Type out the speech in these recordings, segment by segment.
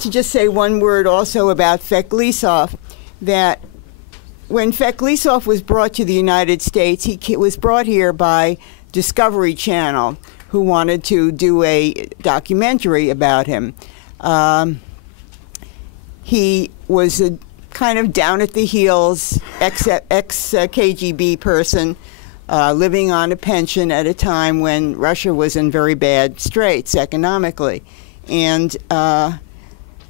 To just say one word also about Feklisov, that when Feklisov was brought to the United States, he was brought here by Discovery Channel, who wanted to do a documentary about him. He was a kind of down at the heels ex-KGB person, living on a pension at a time when Russia was in very bad straits economically. And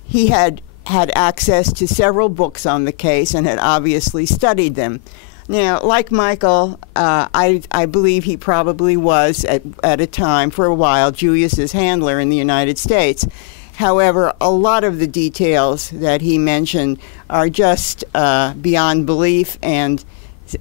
he had access to several books on the case and had obviously studied them. Now, like Michael, I believe he probably was, at a time, for a while, Julius's handler in the United States. However, a lot of the details that he mentioned are just beyond belief, and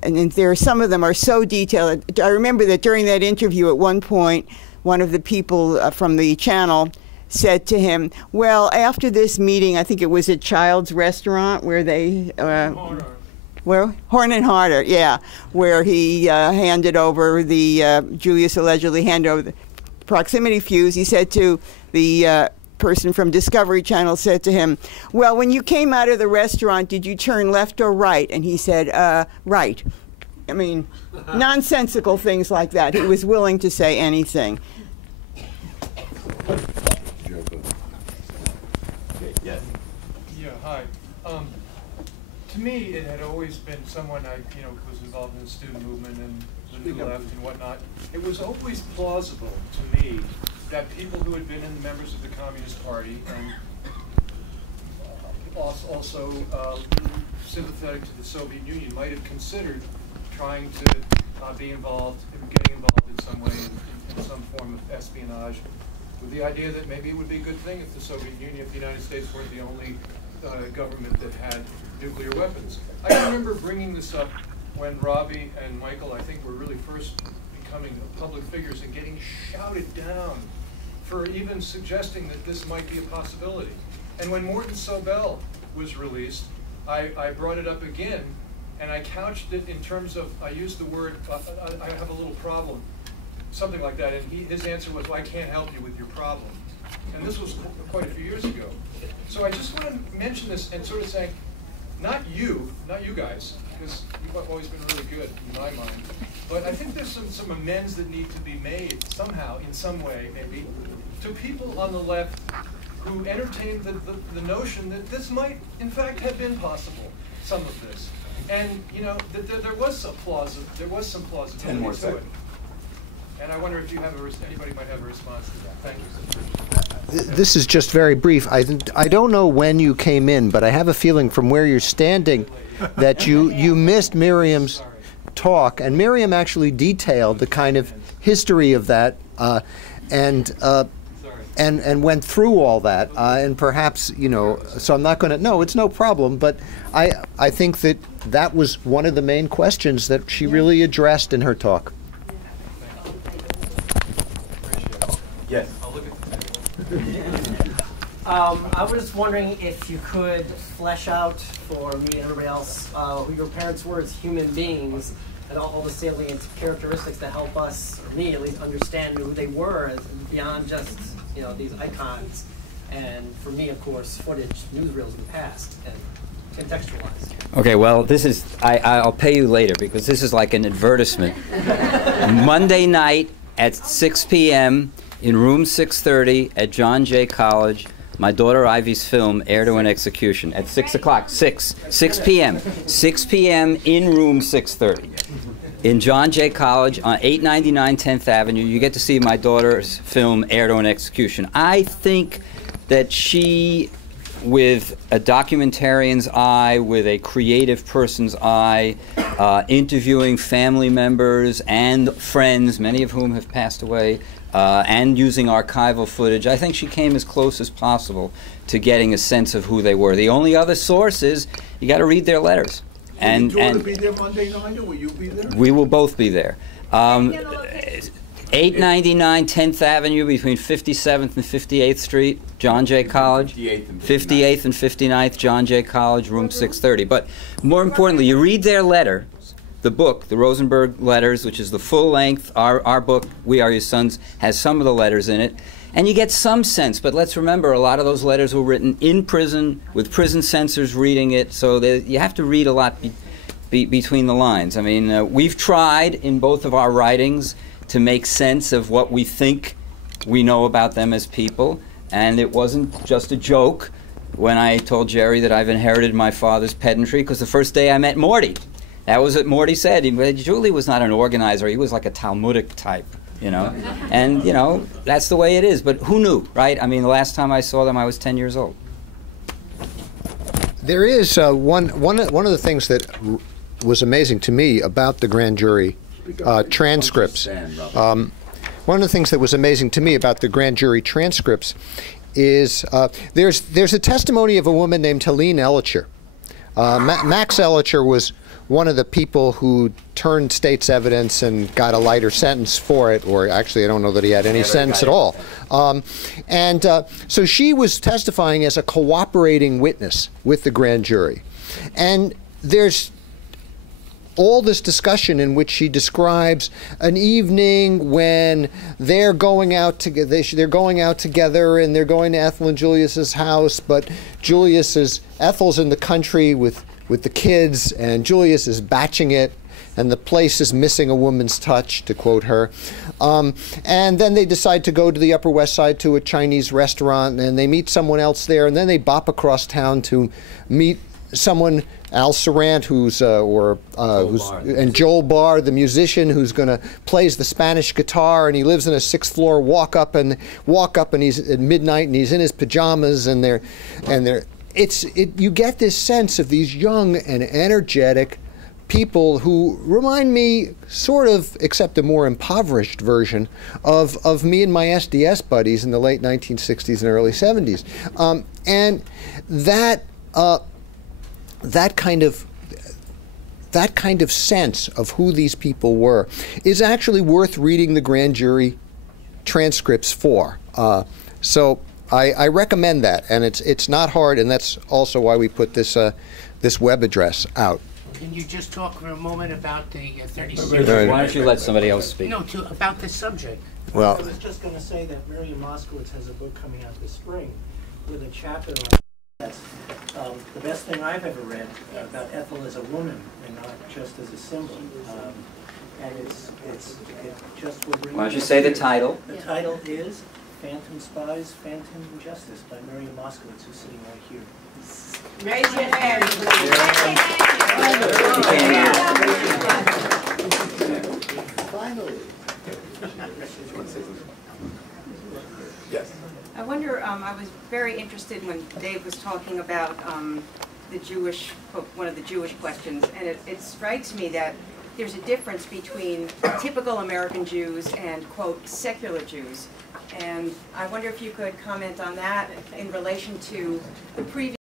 there are, some of them are so detailed. I remember that during that interview at one point, one of the people from the channel said to him, well, after this meeting, I think it was at Child's Restaurant where they... Well, Horn and Harder, yeah, where he handed over the, Julius allegedly handed over the proximity fuse. He said to the person from Discovery Channel, said to him, well, when you came out of the restaurant, did you turn left or right? And he said, right. I mean, nonsensical things like that. He was willing to say anything. Yes. Yeah, hi. To me, it had always been someone was involved in the student movement and the New Left and whatnot. It was always plausible to me that people who had been members of the Communist Party and also sympathetic to the Soviet Union might have considered trying to be involved, getting involved in some way in some form of espionage, with the idea that maybe it would be a good thing if the Soviet Union, if the United States weren't the only government that had nuclear weapons. I remember bringing this up when Robbie and Michael, I think, were really first becoming public figures and getting shouted down for even suggesting that this might be a possibility. And when Morton Sobel was released, I brought it up again, and I couched it in terms of, I used the word, I have a little problem, something like that, and his answer was, well, I can't help you with your problem. And this was quite a few years ago. So I just want to mention this and sort of say, not you guys, because you've always been really good in my mind, but I think there's some amends that need to be made somehow, in some way, maybe, to people on the left who entertained the notion that this might, in fact, have been possible, some of this. And, that there was some plausibility 10 more to seconds. it. And I wonder if you have anybody might have a response to that. Thank you. This is just very brief. I don't know when you came in, but I have a feeling from where you're standing that you missed Miriam's talk, and Miriam actually detailed the kind of history of that and went through all that, and perhaps, so I'm not going to, no, it's no problem, but I think that was one of the main questions that she really addressed in her talk. Yes. I was just wondering if you could flesh out for me and everybody else who your parents were as human beings and all the salient characteristics that help us, or me at least, understand who they were as beyond just these icons. And for me, of course, footage, newsreels in the past, and contextualize. Okay, well, this is, I'll pay you later because this is like an advertisement. Monday night at 6 p.m. in room 630 at John Jay College, my daughter Ivy's film, Heir to an Execution, at 6 o'clock, 6 p.m. 6 p.m. in room 630. In John Jay College on 899 10th Avenue, you get to see my daughter's film, Heir to an Execution. I think that she, with a documentarian's eye, with a creative person's eye, interviewing family members and friends, many of whom have passed away, and using archival footage, I think she came as close as possible to getting a sense of who they were. The only other source is you got to read their letters. Will you be there Monday night, or will you be there? We will both be there. 899 10th Avenue between 57th and 58th Street, John Jay College. 58th and 59th, John Jay College, room 630. But more importantly, you read their letter, the book, the Rosenberg letters, which is the full length. Our book, We Are Your Sons, has some of the letters in it. And you get some sense, but let's remember a lot of those letters were written in prison with prison censors reading it, so you have to read a lot between the lines. I mean, we've tried in both of our writings to make sense of what we think we know about them as people, and it wasn't just a joke when I told Jerry that I've inherited my father's pedantry, because the first day I met Morty, that was what Morty said. Julie was not an organizer, he was like a Talmudic type. You know, and you know that's the way it is. But who knew, right? I mean, the last time I saw them, I was 10 years old. There is one of the things that was amazing to me about the grand jury transcripts. One of the things that was amazing to me about the grand jury transcripts is there's a testimony of a woman named Helene Ellicher. Max Ellicher was one of the people who turned state's evidence and got a lighter sentence for it, or actually I don't know that he had any sentence at all. So she was testifying as a cooperating witness with the grand jury. And there's all this discussion in which she describes an evening when they're going out together. They're going out together, and they're going to Ethel and Julius's house. But Ethel's in the country with the kids, and Julius is batching it, and the place is missing a woman's touch, to quote her. And then they decide to go to the Upper West Side to a Chinese restaurant, and they meet someone else there, and then they bop across town to meet someone, Al Sarant, and Joel Barr, the musician who's going to plays the Spanish guitar, and he lives in a 6th floor walk up, and he's at midnight, and he's in his pajamas, and you get this sense of these young and energetic people who remind me, sort of, except a more impoverished version, of me and my SDS buddies in the late 1960s and early 70s. And that kind of sense of who these people were is actually worth reading the grand jury transcripts for. So I recommend that, and it's not hard, and that's also why we put this web address out. Can you just talk for a moment about the 36? Why don't you let somebody else speak? No, about this subject. Well, I was just going to say that Miriam Moskowitz has a book coming out this spring with a chapter on that's the best thing I've ever read about Ethel as a woman and not just as a symbol. And it just will bring. Why don't you say the title? The title is Phantom Spies, Phantom Justice by Miriam Moskowitz, who's sitting right here. Raise your hand, Finally. Yes. I wonder, I was very interested when Dave was talking about one of the Jewish questions, and it strikes me that there's a difference between typical American Jews and, quote, secular Jews. And I wonder if you could comment on that in relation to the previous